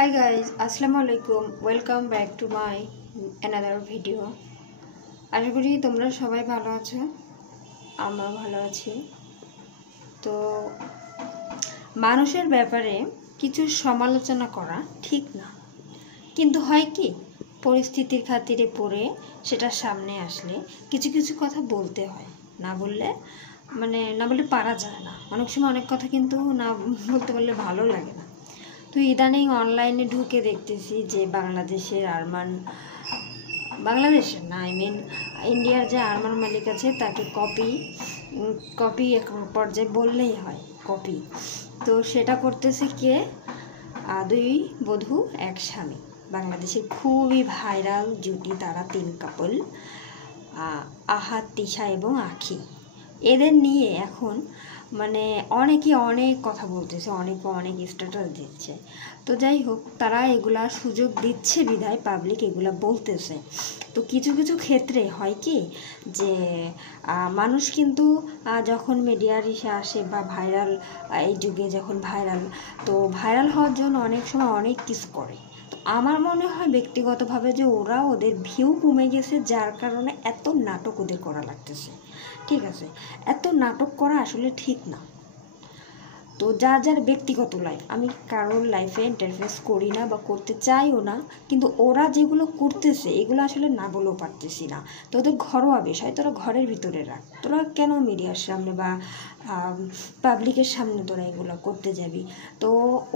Hi guys, Assalamu alaikum. Welcome back to my another video. আশা করি তোমরা সবাই ভালো আছো, আমরা ভালো আছি। তো মানুষের ব্যাপারে কিছু সমালোচনা করা ঠিক না, কিন্তু হয় কি পরিস্থিতির খাতিরে পড়ে সেটা সামনে আসলে কিছু কিছু কথা বলতে হয়। না বললে পারা যায় না। অনেক সময় অনেক কথা কিন্তু না বলতে পারলে ভালো লাগে না। তো ইদানিং অনলাইনে ঢুকে দেখতেছি যে বাংলাদেশের না ইন্ডিয়ার যে আরমান মালিক আছে তাকে কপি এক পর্যায়ে বললেই হয় কপি। তো সেটা করতেছে কে? দুই বধূ এক স্বামী, বাংলাদেশের খুবই ভাইরাল জুটি, তারা 3 কাপল, আহাত, তিশা এবং আখি। এদের নিয়ে এখন অনেকে অনেক কথা বলতেছে, অনেকে অনেক স্ট্যাটাস দিচ্ছে। তো যাই হোক, তারা এগুলা সুযোগ দিচ্ছে বিধায় পাবলিক এগুলা বলতেছে। তো কিছু কিছু ক্ষেত্রে হয় কি যে মানুষ কিন্তু যখন মিডিয়ার আসে বা ভাইরাল, এই যুগে যখন ভাইরাল হওয়ার জন্য অনেক সময় অনেক কিছু করে। আমার মনে হয় ব্যক্তিগতভাবে যে ওদের ভিউ কমে গেছে, যার কারণে এত নাটক ওদের করা লাগতেছে। ঠিক আছে, এত নাটক করা আসলে ঠিক না। তো যার ব্যক্তিগত লাইফ, আমি কারোর লাইফে ইন্টারফেস করি না বা করতে চাইও না, কিন্তু ওরা যেগুলো করতেছে এগুলো আসলে না বলেও পারতেছি না। তো ওদের ঘরোয়া বিষয় তোরা ঘরের ভিতরে রাখ, তোরা কেন মিডিয়ার সামনে বা পাবলিকের সামনে তোরা এগুলো করতে যাবি? তো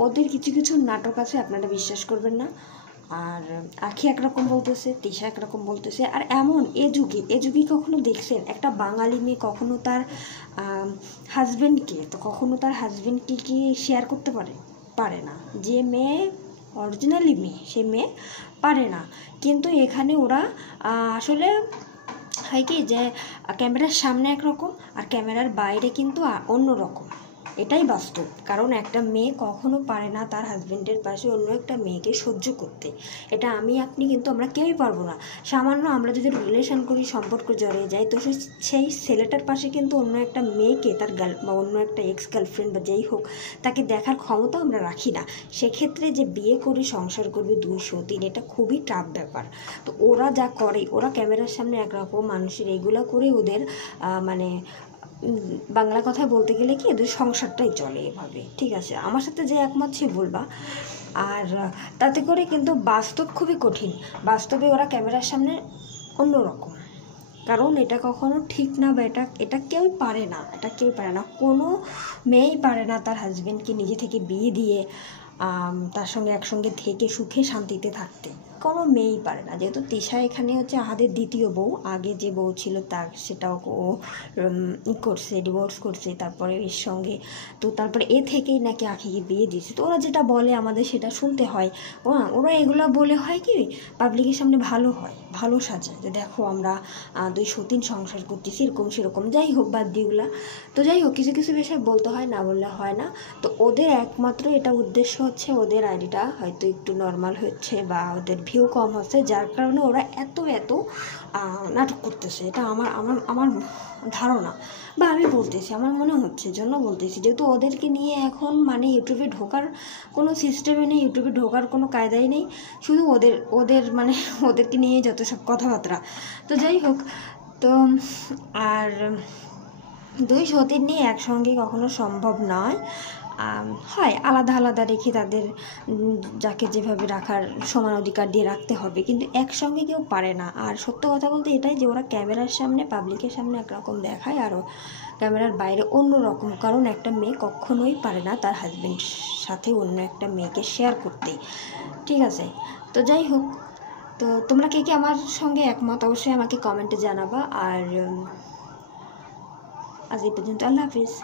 ওদের কিছু কিছু নাটক আছে, আপনারা বিশ্বাস করবেন না। আর আখি একরকম বলতেছে, তিশা একরকম বলতেছে। আর এমন এ যুগে কখনো দেখছেন একটা বাঙালি মেয়ে কখনো তার হাজব্যান্ডকে কি শেয়ার করতে পারে না? যে মেয়ে অরিজিনালি মেয়ে, সে মেয়ে পারে না। কিন্তু এখানে ওরা আসলে হয় কি যে ক্যামেরার সামনে একরকম আর ক্যামেরার বাইরে কিন্তু অন্য রকম। এটাই বাস্তব। কারণ একটা মেয়ে কখনো পারে না তার হাজব্যান্ডের পাশে অন্য একটা মেয়েকে সহ্য করতে। এটা আমরা কেউই পারবো না। সামান্য আমরা যদি রিলেশন করি, সম্পর্ক জড়িয়ে যাই, তো সেই ছেলেটার পাশে কিন্তু অন্য একটা মেয়েকে বা অন্য একটা এক্স গার্লফ্রেন্ড বা যেই হোক তাকে দেখার ক্ষমতা আমরা রাখি না। সেক্ষেত্রে যে বিয়ে করে সংসার করবে 203, এটা খুবই টাফ ব্যাপার। তো ওরা যা করে, ওরা ক্যামেরার সামনে একরকম, মানুষের এগুলা করে ওদের বাংলা কথায় বলতে গেলে কি ওদের সংসারটাই চলে এভাবে। ঠিক আছে, আমার সাথে যে একমত সে বলবা। আর তাতে করে কিন্তু বাস্তব খুবই কঠিন। বাস্তবে ওরা ক্যামেরার সামনে অন্যরকম, কারণ এটা কখনো ঠিক না বা এটা কেউ পারে না। কোনো মেয়েই পারে না তার হাজব্যান্ডকে নিজে থেকে বিয়ে দিয়ে তার সঙ্গে একসঙ্গে থেকে সুখে শান্তিতে থাকতে। কোনো মেয়েই পারে না। যেহেতু তিশা এখানে হচ্ছে আহাদের দ্বিতীয় বউ, আগে যে বউ ছিল তার সেটাও ও ডিভোর্স করছে তারপরে এর সঙ্গে। তো তারপরে এ থেকেই নাকি আখিকে বিয়ে দিয়েছে। তো ওরা যেটা বলে আমাদের সেটা শুনতে হয়। ওরা এগুলো বলে হয় কি পাবলিকের সামনে ভালো সাজায় যে দেখো আমরা 203 সংসার করতেছি, এরকম সেরকম। যাই হোক, বাদ দিগুলা। তো যাই হোক, কিছু কিছু বিষয় বলতে হয়, না বললে হয় না। তো ওদের একমাত্র এটা উদ্দেশ্য হচ্ছে ওদের আইডিটা হয়তো একটু নর্মাল হচ্ছে বা ওদের ভিউ কম হচ্ছে, যার কারণে ওরা এত নাটক করতেছে। এটা আমার ধারণা বা আমি বলতেছি, আমার মনে হচ্ছে জন্য বলতেছি। যেহেতু ওদেরকে নিয়ে এখন ইউটিউবে ঢোকার কোনো সিস্টেমে নেই, ইউটিউবে ঢোকার কোনো কায়দাই নেই, শুধু ওদেরকে নিয়ে যত সব কথাবার্তা। তো যাই হোক, তো আর 2 সতীর নিয়ে একসঙ্গে কখনো সম্ভব নয়। হয় আলাদা রেখে তাদের যাকে যেভাবে রাখার সমান অধিকার দিয়ে রাখতে হবে, কিন্তু একসঙ্গে কেউ পারে না। আর সত্য কথা বলতে এটাই যে ওরা ক্যামেরার সামনে, পাবলিকের সামনে একরকম দেখায় আর ক্যামেরার বাইরে অন্য রকম। কারণ একটা মেয়ে কখনোই পারে না তার হাজব্যান্ডের সাথে অন্য একটা মেয়েকে শেয়ার করতে। ঠিক আছে, তো যাই হোক, তো তোমরা কে আমার সঙ্গে একমত অবশ্যই আমাকে কমেন্টে জানাবা। আর আজ এই পর্যন্ত, আল্লাহ হাফিজ।